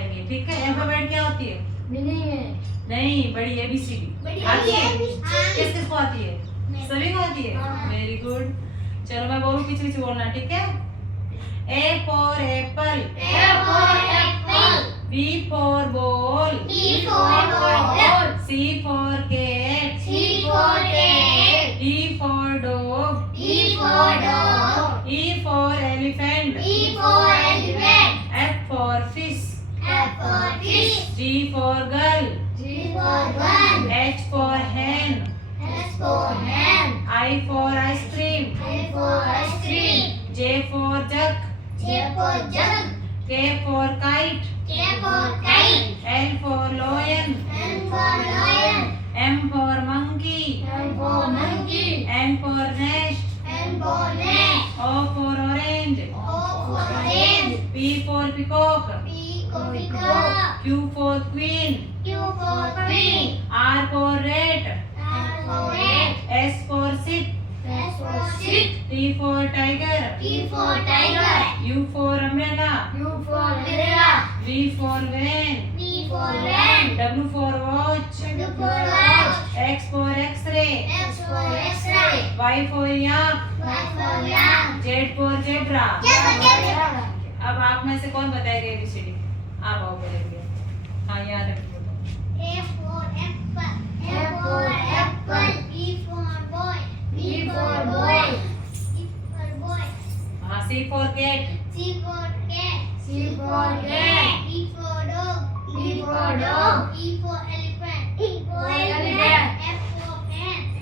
बताएंगे, ठीक है। अल्फाबेट क्या होती है? नहीं, बड़ी ABCD आती है? किस किस को आती है? सभी को आती है। Very good. चलो मैं बोलूं पीछे पीछे बोलना, ठीक है। A for apple, B for ball, C for cat, D for dog, E for elephant, F for fish, G for girl, H for hen, I for ice cream, J for jug, K for kite, L for lion, M for monkey, N for nest, O for orange, P for peacock, Q for queen, R for rat, S for sit, T for tiger, U for umbrella, V for van, W for watch, X for x-ray, Y for yak, Z for zebra। अब आप में से कौन बताएगा ABCD? आप आओ बोलेंगे। हाँ याद रखिए। हाँ, C for cat, D for dog, E for elephant,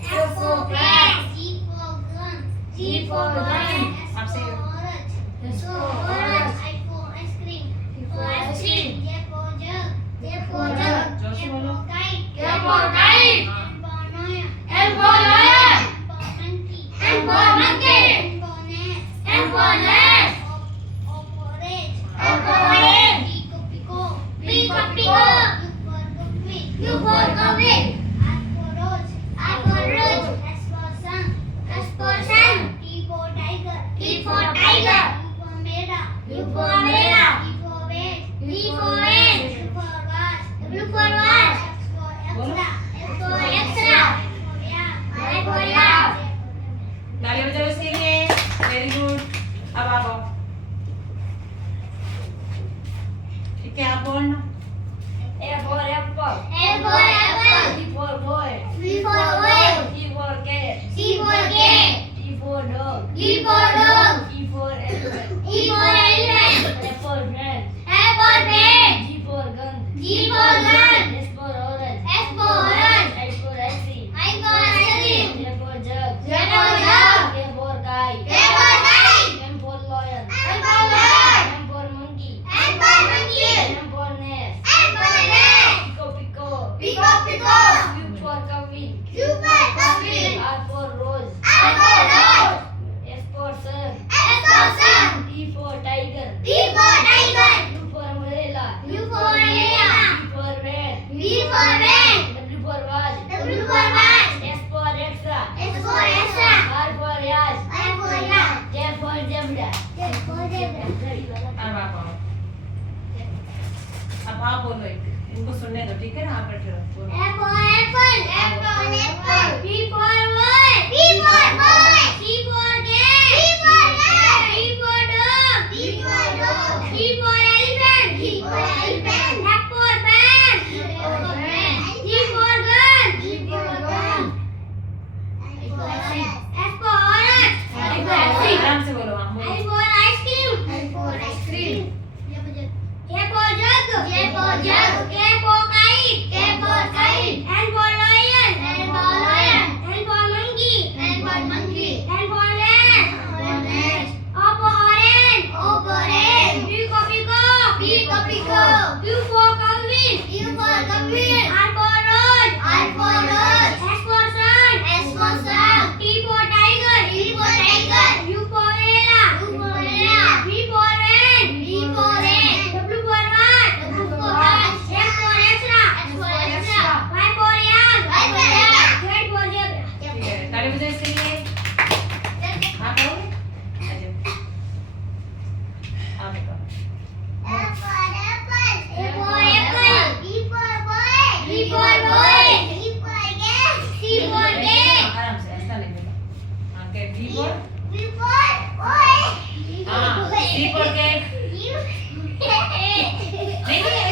F for cat, G for gun, आपसे S for orange, I for ice cream, J for jug, Joshi बोलो। K for kite, M for lion, N for monkey, N for nest, O for orange, P for peacock, U for goblin, R for rose, S for sun, T for tiger, U for umbrella, V for van, W for watch, X for extra, Y for yak। ताली बजाओ इसके लिए। Very good. अब आप आओ, ठीक है। आप बोलना। A for apple, B for boy, C for cat, D for cat, E for dog, E for elephant, F for friend, G for gun, S for orange, I for ice cream, J for jug, K for kite, M for lion, M for monkey, N for nest, pico, U for queen, R for rose, S for sun, T for tiger, U for umbrella, V for van, W for watch, S for extra, R for yacht, J for zebra। अब आप आओ। अब आप बोलो एक, इनको सुनने दो, ठीक है ना। आप बैठे रहो, बोलो। B for boy, C for cat, D for dog, E for elephant, F for fan, G for gun, S for orange, आराम से बोलो। हाँ, बोलो। I for ice cream, K for jug, K for kite, N for lion, N for monkey, N for nest, O for orange, P for peacock, U for goblin, R for rose, S for sun, T for tiger, U for umbrella, V for van, W for watch, X for extra, Y for yak, Z for zebra। ठीक है, ताली बजाओ इसके लिए। आप आओ। आ जाओ। आप बताओ। A D for हाँ C for cat नहीं नहीं